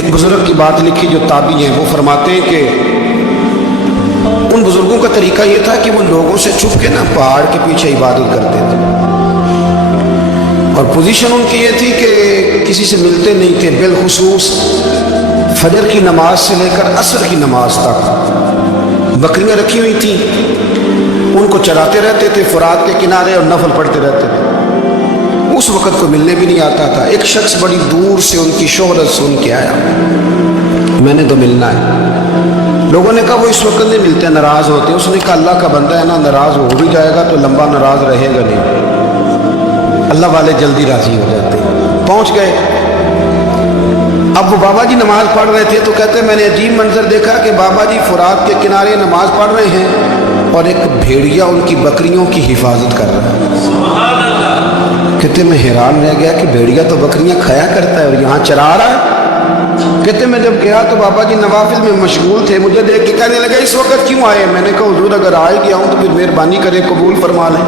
ایک بزرگ کی بات لکھی جو تابعی ہیں، وہ فرماتے ہیں کہ ان بزرگوں کا طریقہ یہ تھا کہ وہ لوگوں سے چھپ کے نا پہاڑ کے پیچھے عبادت کرتے تھے، اور پوزیشن ان کی یہ تھی کہ کسی سے ملتے نہیں تھے، بالخصوص فجر کی نماز سے لے کر عصر کی نماز تک بکریاں رکھی ہوئی تھیں، ان کو چراتے رہتے تھے فرات کے کنارے اور نفل پڑھتے رہتے تھے۔ اس وقت کو ملنے بھی نہیں آتا تھا۔ ایک شخص بڑی دور سے ان کی شہرت سن کے آیا، میں نے تو ملنا ہے۔ لوگوں نے کہا وہ اس وقت نہیں ملتے، ناراض ہوتے۔ اس نے کہا اللہ کا بندہ ہے نا، ناراض ہو بھی جائے گا تو لمبا ناراض رہے گا نہیں، اللہ والے جلدی راضی ہو جاتے ہیں۔ پہنچ گئے۔ اب وہ بابا جی نماز پڑھ رہے تھے تو کہتے ہیں میں نے عجیب منظر دیکھا کہ بابا جی فرات کے کنارے نماز پڑھ رہے ہیں اور ایک بھیڑیا ان کی بکریوں کی حفاظت کر رہا ہے۔ کہتے میں حیران رہ گیا کہ بھیڑیا تو بکریاں کھایا کرتا ہے اور یہاں چرا رہا ہے۔ کہتے میں جب گیا تو بابا جی نوافل میں مشغول تھے، مجھے دیکھ کے کہنے لگا اس وقت کیوں آئے؟ میں نے کہا حضور اگر آئے گیا ہوں تو پھر مہربانی کرے قبول فرما لیں۔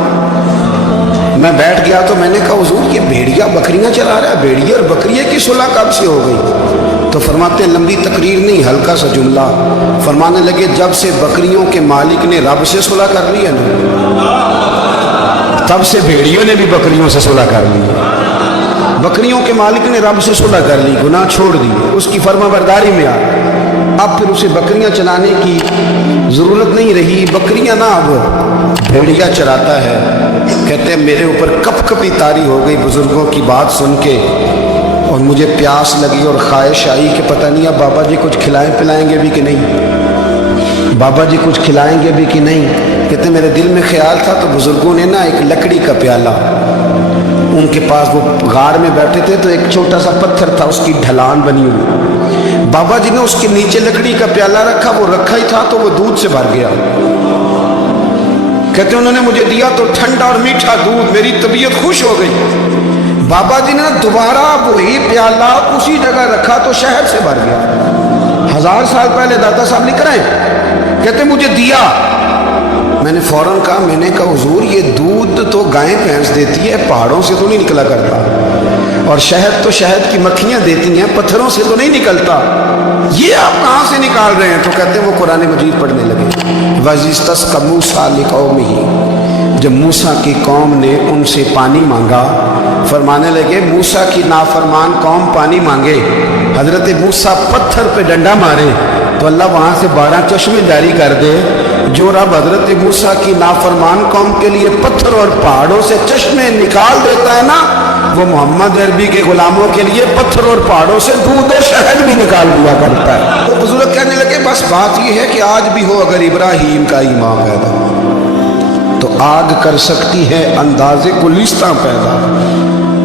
میں بیٹھ گیا تو میں نے کہا حضور یہ بھیڑیا بکریاں چلا رہا ہے، بھیڑیا اور بکریے کی صلح کب سے ہو گئی؟ تو فرماتے ہیں لمبی تقریر نہیں، ہلکا سا جملہ۔ فرمانے لگے جب سے بکریوں کے مالک نے رب سے صلح کر لی ہے نا، تب سے بھیڑیوں نے بھی بکریوں سے صلح کر لی۔ بکریوں کے مالک نے رب سے صلح کر لی، گناہ چھوڑ دی، اس کی فرما برداری میں آ۔ اب پھر اسے بکریاں چلانے کی ضرورت نہیں رہی، بکریاں نہ اب بھیڑیا چراتا ہے۔ کہتے ہیں میرے اوپر کپ کپی طاری ہو گئی بزرگوں کی بات سن کے، اور مجھے پیاس لگی اور خواہش آئی کہ پتہ نہیں اب بابا جی کچھ کھلائیں پلائیں گے بھی کہ نہیں، بابا جی کچھ کھلائیں گے بھی کہ نہیں۔ کہتے میرے دل میں خیال تھا تو بزرگوں نے نا ایک لکڑی کا پیالہ، ان کے پاس وہ غار میں بیٹھے تھے تو ایک چھوٹا سا پتھر تھا، اس کی ڈھلان بنی ہوئی، بابا جی نے اس کے نیچے لکڑی کا پیالہ رکھا، وہ رکھا ہی تھا تو وہ دودھ سے بھر گیا۔ کہتے انہوں نے مجھے دیا تو ٹھنڈا اور میٹھا دودھ، میری طبیعت خوش ہو گئی۔ بابا جی نے دوبارہ وہی پیالہ اسی جگہ رکھا تو شہد سے بھر گیا۔ 1000 سال پہلے داتا صاحب لکھ رہے ہیں، کہتے مجھے دیا۔ میں نے فوراً کہا، میں نے کہا حضور یہ دودھ تو گائیں بھینس دیتی ہے، پہاڑوں سے تو نہیں نکلا کرتا، اور شہد تو شہد کی مکھیاں دیتی ہیں، پتھروں سے تو نہیں نکلتا، یہ آپ کہاں سے نکال رہے ہیں؟ تو کہتے ہیں وہ قرآن مجید پڑھنے لگے۔ وَإِذِ اسْتَسْقَىٰ مُوسَىٰ لِقَوْمِهِ، جب موسیٰ کی قوم نے ان سے پانی مانگا، فرمانے لگے موسیٰ کی نافرمان قوم پانی مانگے، حضرت موسیٰ پتھر پہ ڈنڈا مارے تو اللہ وہاں سے 12 چشمے جاری کر دے۔ جو رب حضرت موسیٰ کی نافرمان قوم کے لیے پتھر اور پہاڑوں سے چشمے نکال دیتا ہے نا، وہ محمد عربی کے غلاموں کے لیے پتھر اور پہاڑوں سے دودھ اور شہد بھی نکال دیا کرتا ہے۔ تو بزرگ کہنے لگے بس بات یہ ہے کہ آج بھی ہو اگر ابراہیم کا ایمان پیدا تو آگ کر سکتی ہے انداز گلستاں پیدا۔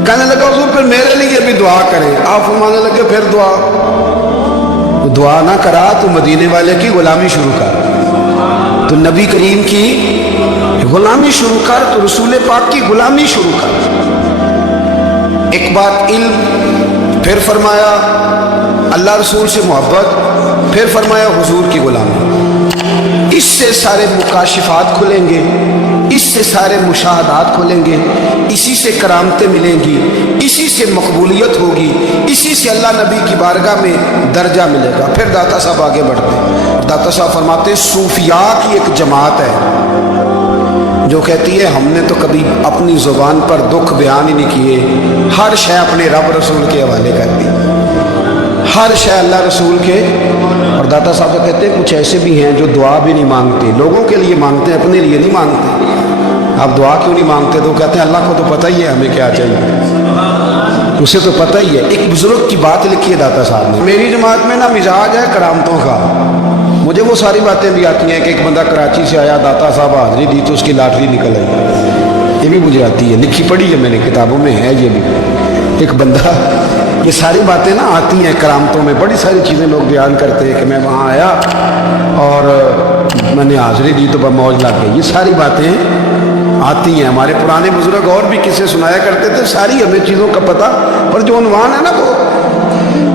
کہنے لگا حضور پھر میرے لیے بھی دعا کریں۔ آپ فرمانے لگے پھر دعا نہ کرا تو مدینے والے کی غلامی شروع کر، تو نبی کریم کی غلامی شروع کر، تو رسول پاک کی غلامی شروع کر۔ ایک بات علم، پھر فرمایا اللہ رسول سے محبت، پھر فرمایا حضور کی غلامی۔ اس سے سارے مکاشفات کھلیں گے، اس سے سارے مشاہدات کھلیں گے، اسی سے کرامتیں ملیں گی، اسی سے مقبولیت ہوگی، اسی سے اللہ نبی کی بارگاہ میں درجہ ملے گا۔ پھر داتا صاحب آگے بڑھتے ہیں، داتا صاحب فرماتے ہیں صوفیاء کی ایک جماعت ہے جو کہتی ہے ہم نے تو کبھی اپنی زبان پر دکھ بیان ہی نہیں کیے، ہر شے اپنے رب رسول کے حوالے کر دی، ہر شے اللہ رسول کے۔ اور داتا صاحب تو کہتے ہیں کچھ ایسے بھی ہیں جو دعا بھی نہیں مانگتے، لوگوں کے لیے مانگتے ہیں، اپنے لیے نہیں مانگتے۔ آپ دعا کیوں نہیں مانگتے؟ تو کہتے ہیں اللہ کو تو پتہ ہی ہے ہمیں کیا چاہیے، اسے تو پتہ ہی ہے۔ ایک بزرگ کی بات لکھی ہے داتا صاحب نے، میری جماعت میں نا مزاج ہے کرامتوں کا، مجھے وہ ساری باتیں بھی آتی ہیں کہ ایک بندہ کراچی سے آیا، داتا صاحب حاضری دی تو اس کی لاٹری نکل آئی، یہ بھی مجھے آتی ہے، لکھی پڑھی ہے میں نے، کتابوں میں ہے یہ بھی۔ ایک بندہ، یہ ساری باتیں نا آتی ہیں کرامتوں میں، بڑی ساری چیزیں لوگ بیان کرتے ہیں کہ میں وہاں آیا اور میں نے حاضری دی تو موج لگ گئی، یہ ساری باتیں آتی ہیں۔ ہمارے پرانے بزرگ اور بھی قصے سنایا کرتے تھے، ساری ہمیں چیزوں کا پتہ، پر جو عنوان ہے نا وہ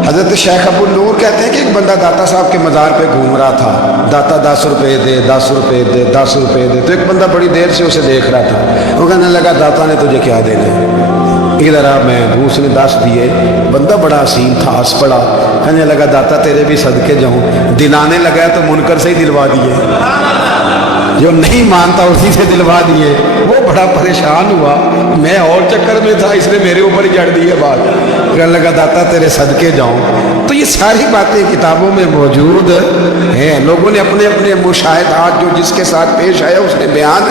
حضرت شیخ ابو النور کہتے ہیں کہ ایک بندہ داتا صاحب کے مزار پہ گھوم رہا تھا، داتا 10 روپے دے، 10 روپے دے، 10 روپے دے، تو ایک بندہ بڑی دیر سے اسے دیکھ رہا تھا، وہ کہنے لگا داتا نے تجھے کیا دینا ہے؟ ادھر آ میں اس نے دس دیے. بندہ بڑا حسین تھا, ہنس پڑا, کہنے لگا داتا تیرے بھی صدقے جاؤں. دلانے لگا تو منکر سے ہی دلوا دیے, جو نہیں مانتا اسی سے دلوا دیے. وہ بڑا پریشان ہوا, میں اور چکر میں تھا, اس نے میرے اوپر ہی جڑ دی ہے بات. کہنے لگا داتا تیرے صدقے جاؤں. تو یہ ساری باتیں کتابوں میں موجود ہیں, لوگوں نے اپنے اپنے مشاہدات جو جس کے ساتھ پیش آیا اس نے بیان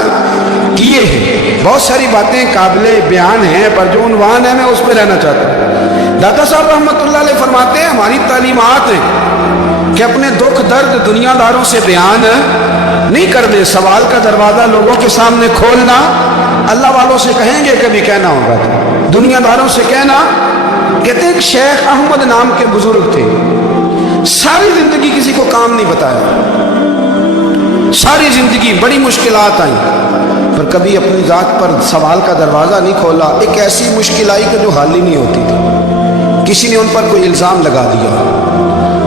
کیے ہیں. بہت ساری باتیں قابل بیان ہیں, پر جو عنوان ہے میں اس پہ رہنا چاہتا ہوں. داتا صاحب رحمۃ اللہ علیہ فرماتے ہیں ہماری تعلیمات ہیں کہ اپنے دکھ درد دنیا داروں سے بیان نہیں کرنے, سوال کا دروازہ لوگوں کے سامنے کھولنا. اللہ والوں سے کہیں گے کبھی کہنا ہوگا, تو دنیا داروں سے کہنا. کہتے ہیں کہ شیخ احمد نام کے بزرگ تھے, ساری زندگی کسی کو کام نہیں بتایا, ساری زندگی بڑی مشکلات آئیں, پر کبھی اپنی ذات پر سوال کا دروازہ نہیں کھولا. ایک ایسی مشکل آئی کہ جو حل ہی نہیں ہوتی تھی, کسی نے ان پر کوئی الزام لگا دیا.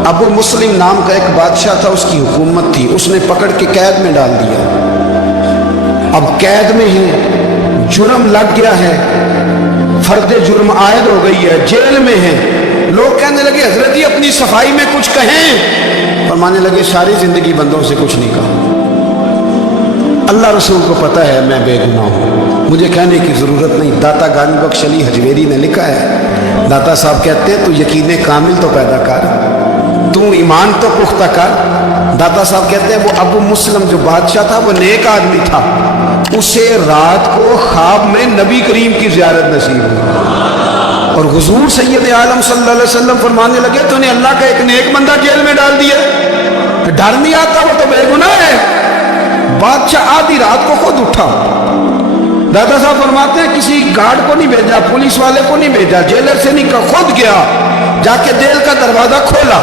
ابو مسلم نام کا ایک بادشاہ تھا, اس کی حکومت تھی, اس نے پکڑ کے قید میں ڈال دیا. اب قید میں ہیں, جرم لگ گیا ہے, فرد جرم عائد ہو گئی ہے, جیل میں ہیں. لوگ کہنے لگے حضرت جی اپنی صفائی میں کچھ کہیں. فرمانے لگے ساری زندگی بندوں سے کچھ نہیں کہا, اللہ رسول کو پتہ ہے میں بے گناہ ہوں, مجھے کہنے کی ضرورت نہیں. داتا غانی بخش علی حجویری نے لکھا ہے, داتا صاحب کہتے ہیں تو یقین کامل تو پیدا کر, تو ایمان تو پختہ کر. داتا صاحب کہتے ہیں وہ ابو مسلم جو بادشاہ تھا وہ نیک آدمی تھا, اسے رات کو خواب میں نبی کریم کی زیارت نصیب ہوئی, اور حضور سید عالم صلی اللہ علیہ وسلم فرمانے لگے تو نے اللہ کا ایک نیک بندہ جیل میں ڈال دیا, ڈر نہیں آتا, وہ تو بے گناہ ہے. بادشاہ آدھی رات کو خود اٹھا. دادا صاحب فرماتے ہیں کسی گارڈ کو نہیں بھیجا, پولیس والے کو نہیں بھیجا, جیلر سے نہیں کہا, خود گیا, جا کے جیل کا دروازہ کھولا,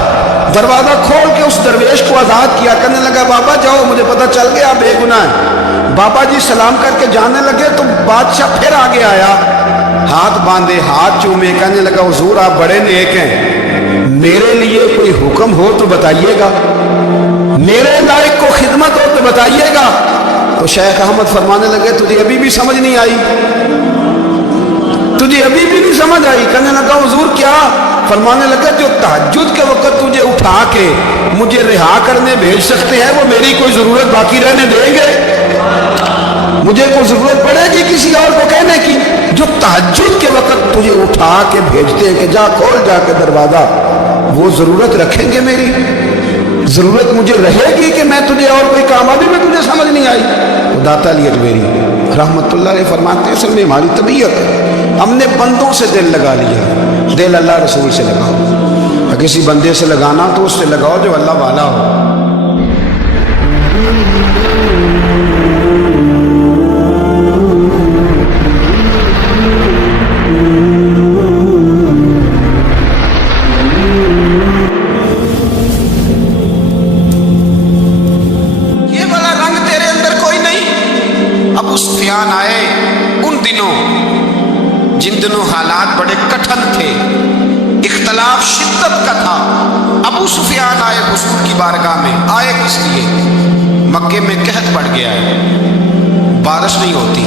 دروازہ کھول کے اس درویش کو آزاد کیا. کہنے لگا بابا جاؤ, مجھے پتہ چل گیا بے گناہ ہے. بابا جی سلام کر کے جانے لگے تو بادشاہ پھر آگے آیا, ہاتھ باندھے, ہاتھ چومے, کہنے لگا حضور آپ بڑے نیک ہیں, میرے لیے کوئی حکم ہو تو بتائیے گا, میرے لائق کو خدمت ہو تو بتائیے گا. تو شیخ احمد فرمانے لگے تجھے ابھی بھی سمجھ نہیں آئی, تجھے ابھی بھی نہیں سمجھ آئی. کہنے لگا حضور کیا؟ فرمانے لگا جو تہجد کے وقت تجھے اٹھا کے مجھے رہا کرنے بھیج سکتے ہیں وہ میری کوئی ضرورت باقی رہنے دیں گے؟ مجھے کوئی ضرورت پڑے گی کسی اور کو کہنے کی؟ جو تہجد کے وقت تجھے اٹھا کے بھیجتے ہیں کہ جا کھول جا کے دروازہ, وہ ضرورت رکھیں گے میری؟ ضرورت مجھے رہے گی کہ میں تجھے اور کوئی کام, ابھی میں تجھے سمجھ نہیں آئی. وہ داتا علی حجویری رحمت اللہ علیہ فرماتے ہیں اصل میں ہماری طبیعت ہے, ہم نے بندوں سے دل لگا لیا, دل اللہ رسول سے لگاؤ. کسی بندے سے لگانا تو اس سے لگاؤ جو اللہ والا ہو. آئے ان دنوں جن دنوں حالات بڑے کٹھن تھے, اختلاف شدت کا تھا. ابو سفیان آئے حضور کی بارگاہ میں. آئے کس لیے؟ مکے میں قحط پڑ گیا ہے, بارش نہیں ہوتی.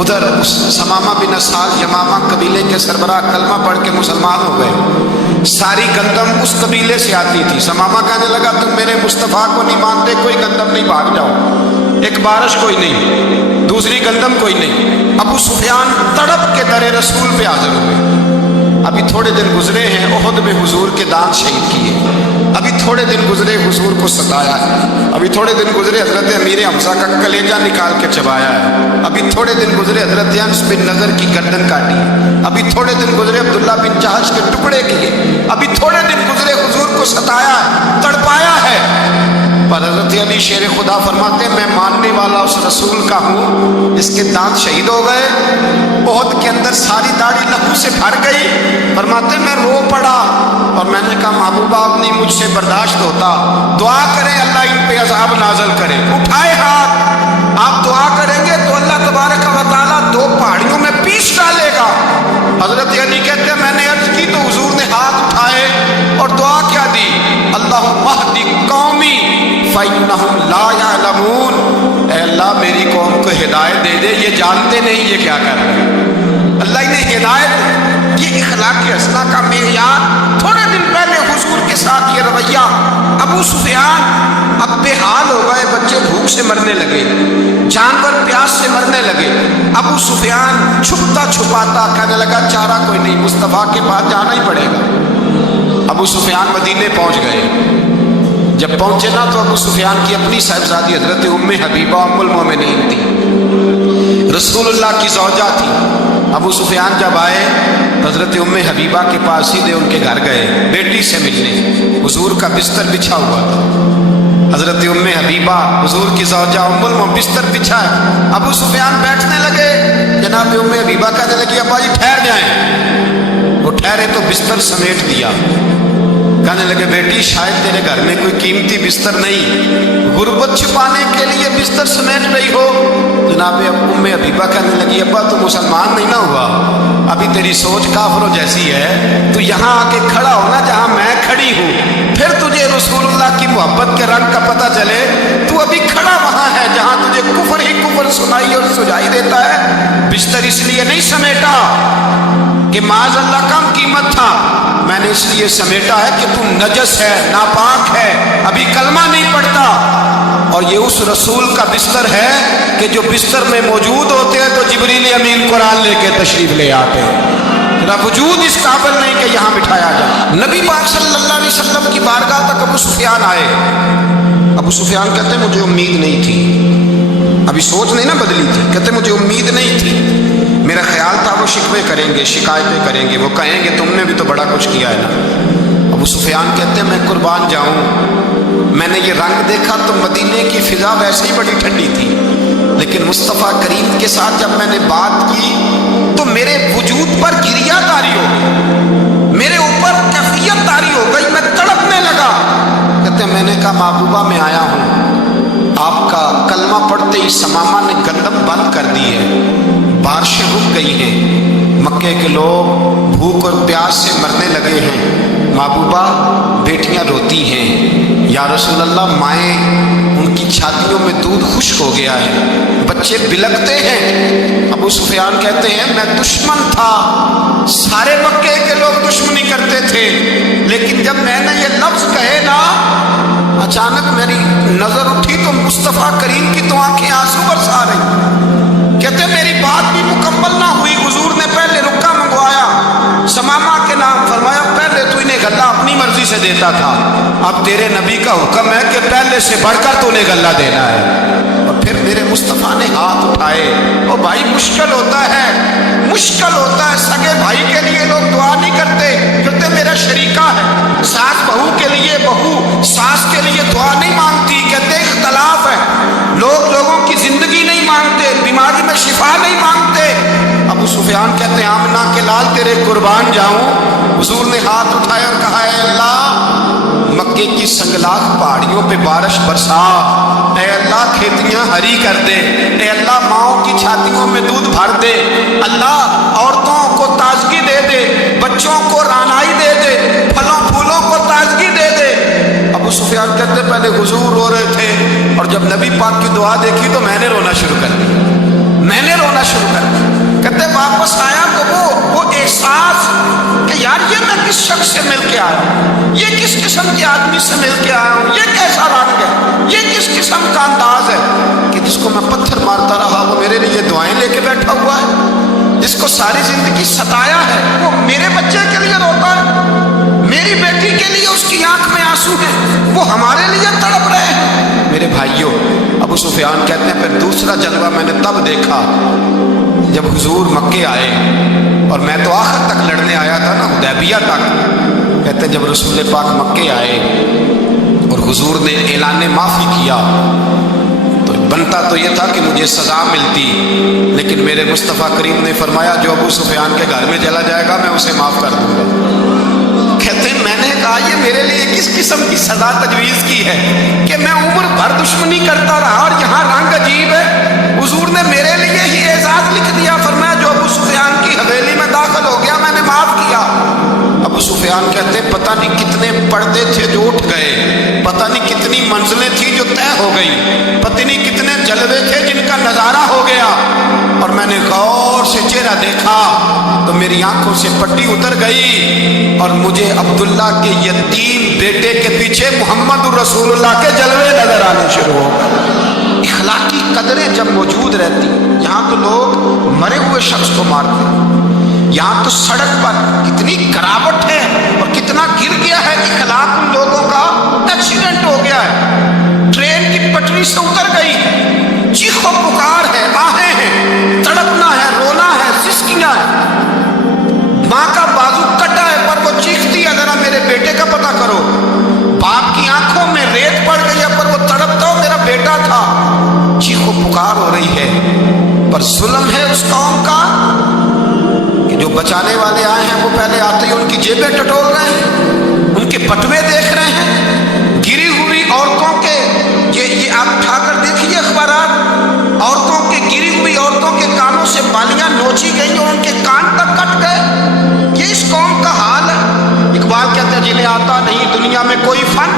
ادھر سمامہ بن اسال یمامہ قبیلے کے سربراہ کلمہ پڑھ کے مسلمان ہو گئے. ساری گندم اس قبیلے سے آتی تھی. سمامہ کہنے لگا تم میرے مصطفیٰ کو نہیں مانتے, کوئی گندم نہیں, بھاگ جاؤ. ایک بارش کوئی نہیں, دوسری گندم کوئی نہیں. ابو سفیان تڑپ کے در رسول پہ حاضر ہوئے. ابھی تھوڑے دن گزرے ہیں احد میں حضور کے دانت شہید کیے, ابھی تھوڑے دن گزرے حضور کو ستایا ہے, ابھی تھوڑے دن گزرے حضرت امیر حمزہ کا کلیجہ نکال کے چبایا ہے, ابھی تھوڑے دن گزرے حضرت انس بن نضر کی گردن کاٹی, ابھی تھوڑے دن گزرے عبداللہ بن جہش کے ٹکڑے کیے, ابھی تھوڑے دن گزرے حضور کو ستایا ہے, تڑپایا ہے. پر حضرت علی شیر خدا فرماتے ہیں میں ماننے والا اس رسول کا ہوں, اس کے دانت شہید ہو گئے, احد کے اندر ساری داڑھی لہو سے بھر گئی. فرماتے میں رو پڑا اور میں نے کہا محبوبہ اب نہیں مجھ سے برداشت ہوتا, دعا کریں اللہ ان پہ عذاب نازل کرے. اٹھائے ہاتھ, آپ دعا کریں گے تو اللہ تبارک و تعالیٰ 2 پہاڑیوں میں پیس ڈالے گا. حضرت علی کہتے ہیں میں نے عرض کی تو حضور نے ہاتھ اٹھائے اور دعا کیا دی, اللہم اہد قومی فإنہم لا یعلمون, اے اللہ میری قوم کو ہدایت دے دے, یہ جانتے نہیں یہ کیا کر رہے ہیں. اللہ نے ہدایت، یہ اخلاق حسنہ کا معیار۔ تھوڑے دن پہلے حضور کے ساتھ یہ رویہ، ابو سفیان اب بے حال ہو گئے، بچے بھوک سے مرنے لگے، جانور پیاس سے مرنے لگے۔ ابو سفیان چھپتا چھپاتا کہنے لگا چارہ کوئی نہیں، مصطفیٰ کے پاس جانا ہی پڑے گا۔ ابو سفیان مدینے پہنچ گئے۔ جب پہنچے نا تو ابو سفیان کی اپنی صاحبزادی حضرت ام حبیبہ ام المومنین تھی، رسول اللہ کی زوجہ تھی۔ ابو سفیان جب آئے حضرت ام حبیبہ کے پاس، سیدھے ان کے گھر گئے بیٹی سے ملنے۔ حضور کا بستر بچھا ہوا تھا، حضرت ام حبیبہ حضور کی زوجہ ام المومنین بستر بچھا ہے۔ ابو سفیان بیٹھنے لگے، جناب ام حبیبہ کہنے لگی ابا جی ٹھہر جائیں۔ وہ ٹھہرے تو بستر سمیٹ دیا۔ کہنے لگے بیٹی شاید تیرے گھر میں کوئی قیمتی بستر نہیں، غربت چھپانے کے لیے بستر سمیٹ رہی ہو۔ جناب ام حبیبہ کہنے لگی ابا تو مسلمان نہیں نہ ہوا، ابھی تیری سوچ کافروں جیسی ہے، تو یہاں آ کے کھڑا ہونا جہاں میں کھڑی ہوں، پھر تجھے رسول اللہ کی محبت کے رنگ کا پتہ چلے۔ تو ابھی کھڑا وہاں ہے جہاں تجھے کفر ہی کفر سنائی اور سجائی دیتا ہے۔ بستر اس لیے نہیں سمیٹا کہ معاذ اللہ کم قیمت تھا، میں نے اس لیے سمیٹا ہے کہ تم نجس ہے، ناپاک ہے، ابھی کلمہ نہیں پڑھتا۔ اور یہ اس رسول کا بستر ہے کہ جو بستر میں موجود ہوتے ہیں تو جبریل امین قرآن لے کے تشریف لے آتے ہیں۔ میرا وجود اس قابل نہیں کہ یہاں بٹھایا جائے۔ نبی پاک صلی اللہ علیہ وسلم کی بارگاہ تک ابو سفیان آئے۔ ابو سفیان کہتے ہیں مجھے امید نہیں تھی، ابھی سوچ نہیں نا بدلی تھی، کہتے مجھے امید نہیں تھی، میرا خیال تھا وہ شکوے کریں گے، شکایتیں کریں گے، وہ کہیں گے تم نے بھی تو بڑا کچھ کیا ہے نا۔ ابو سفیان کہتے ہیں میں قربان جاؤں، میں نے یہ رنگ دیکھا تو مدینے کی فضا ویسے ہی بڑی ٹھنڈی تھی، لیکن مصطفیٰ کریم کے ساتھ جب میں نے بات کی تو میرے وجود پر گریہ طاری ہو گئی، میرے اوپر کیفیت طاری ہو گئی، میں تڑپنے لگا۔ کہتے ہیں میں نے کہا محبوبہ میں آیا ہوں، آپ کا کلمہ پڑھتے ہی سمامہ نے گندم بند کر دی ہے، بارشیں رک گئی ہیں، مکے کے لوگ بھوک اور پیاس سے مرنے لگے ہیں، محبوبہ بیٹیاں روتی ہیں، یا رسول اللہ مائیں ان کی چھاتیوں میں دودھ خشک ہو گیا ہے، بچے بلکتے ہیں۔ ابو سفیان کہتے ہیں میں دشمن تھا، سارے مکے کے لوگ دشمنی کرتے تھے، لیکن جب میں نے یہ لفظ کہے نا اچانک میری نظر اٹھی تو مصطفیٰ کریم کی تو آنکھیں آنسو برسا رہی۔ کہتے میری بات بھی مکمل نہ ہوئی، حضور نے پہلے رکا منگوایا، سمامہ کے نام فرمایا پہلے تو انہیں غلہ اپنی مرضی سے دیتا تھا، اب تیرے نبی کا حکم ہے کہ پہلے سے بڑھ کر تو انہیں غلہ دینا ہے۔ اور پھر میرے مصطفیٰ نے ہاتھ اٹھائے۔ او بھائی مشکل ہوتا ہے، مشکل ہوتا ہے، سگے بھائی کے لیے لوگ دعا نہیں کرتے، کہتے میرا شریکہ ہے، ساس بہو کے لیے بہو ساس کے لیے دعا نہیں مانگتی، کہتے اختلاف ہے، لوگ لوگوں کی زندگی نہیں مانگتے، بیماری میں شفا نہیں مانگتے۔ ابو سفیان کہتے ہیں آمنہ کے لال تیرے قربان جاؤں۔ حضور نے ہاتھ اٹھائے اور کہا اے اللہ مکے کی سنگلاخ پہاڑیوں پہ بارش برسا، اے اللہ کھیتیاں ہری کر دے، اے اللہ ماؤں کی چھاتیوں میں دودھ بھر دے، اللہ عورتوں کو تازگی دے دے، بچوں کو رانائی دے دے، پھلوں پھولوں کو تازگی دے دے۔ ابو سفیان کہتے پہلے حضور رو رہے تھے اور جب نبی پاک کی دعا دیکھی تو میں نے رونا شروع کر دیا، میں نے رونا شروع کر دیا۔ کہتے واپس آیا تو وہ احساس کہ یار یہ میں کس شخص سے مل کے آیا ہوں، یہ کس قسم کے آدمی سے مل کے آیا ہوں، یہ کیسا رنگ ہے، یہ کس قسم کا انداز ہے کہ جس کو میں پتھر مارتا رہا وہ میرے لیے دعائیں لے کے بیٹھا ہوا ہے، جس کو ساری زندگی ستایا ہے وہ میرے بچے کے لیے روتا ہے، میری بیٹی کے لیے اس کی آنکھ میں آنسو ہے، وہ ہمارے لیے تڑپ رہے ہیں۔ میرے بھائیوں ابو سفیان کہتے ہیں پھر دوسرا جلوہ میں نے تب دیکھا جب حضور مکے آئے، اور میں تو آخر تک لڑنے آیا تھا نا حدیبیہ تک۔ کہتے ہیں جب رسول پاک مکے آئے اور حضور نے اعلان معافی کیا تو بنتا تو یہ تھا کہ مجھے سزا ملتی، لیکن میرے مصطفیٰ کریم نے فرمایا جو ابو سفیان کے گھر میں چلا جائے گا میں اسے معاف کر دوں گا۔ کہتے ہیں میں نے کہا یہ میرے لیے کس قسم کی سزا تجویز کی ہے کہ میں عمر بھر دشمنی کرتا رہا اور یہاں رنگ عجیب ہے۔ حضور نے میرے لیے ہی اعزاز لکھ دیا، فرمایا جو ابو سفیان کی حویلی میں داخل ہو گیا میں نے معاف کیا۔ ابو سفیان کہتے ہیں پتہ نہیں کتنے پردے تھے جو اٹھ گئے، پتہ نہیں کتنی منزلیں تھیں جو طے ہو گئی، پتہ نہیں کتنے جلوے تھے جن کا نظارہ ہو گیا، اور میں میں نے غور سے چہرہ دیکھا تو میری آنکھوں سے پٹی اتر گئی اور مجھے عبداللہ کے یتیم بیٹے کے پیچھے محمد الرسول اللہ کے جلوے نظر آنے شروع ہو گئے۔ اخلاقی قدریں جب موجود رہتی، یہاں تو لوگ مرے ہوئے شخص کو مارتے ہیں، یہاں تو سڑک پر کتنی کراوٹ ہے اور کتنا گر گیا ہے، اخلاق ان لوگوں کا ایکسیڈنٹ ہو گیا ہے، ٹرین کی پٹری سے اتر گئی، چیخ و پکار ہے، آہیں ہیں، تڑپنا ہے، رونا ہے، سسکیاں ہے، ماں کا بازو کٹا ہے پر وہ چیختی ہے ذرا میرے بیٹے کا پتہ کرو، باپ کی آنکھوں میں ریت پڑ گئی ہے پر وہ تڑپتا ہو میرا بیٹا تھا، چیخ و پکار ہو رہی ہے۔ پر ظلم ہے اس قوم کا کہ جو بچانے والے آئے ہیں وہ پہلے آتے ہی ان کی جیبیں ٹٹول رہے ہیں، ان کے بٹوے دیکھ رہے ہیں، گری ہوئی عورتوں کے، یہ آپ اٹھا کر دیکھیے اخبارات، عورتوں کے گری ہوئی عورتوں کے کانوں سے بالیاں نوچی گئی اور ان کے کان تک کٹ گئے۔ یہ اس قوم کا حال ہے۔ اقبال کہتے ہیں جنہیں آتا نہیں دنیا میں کوئی فن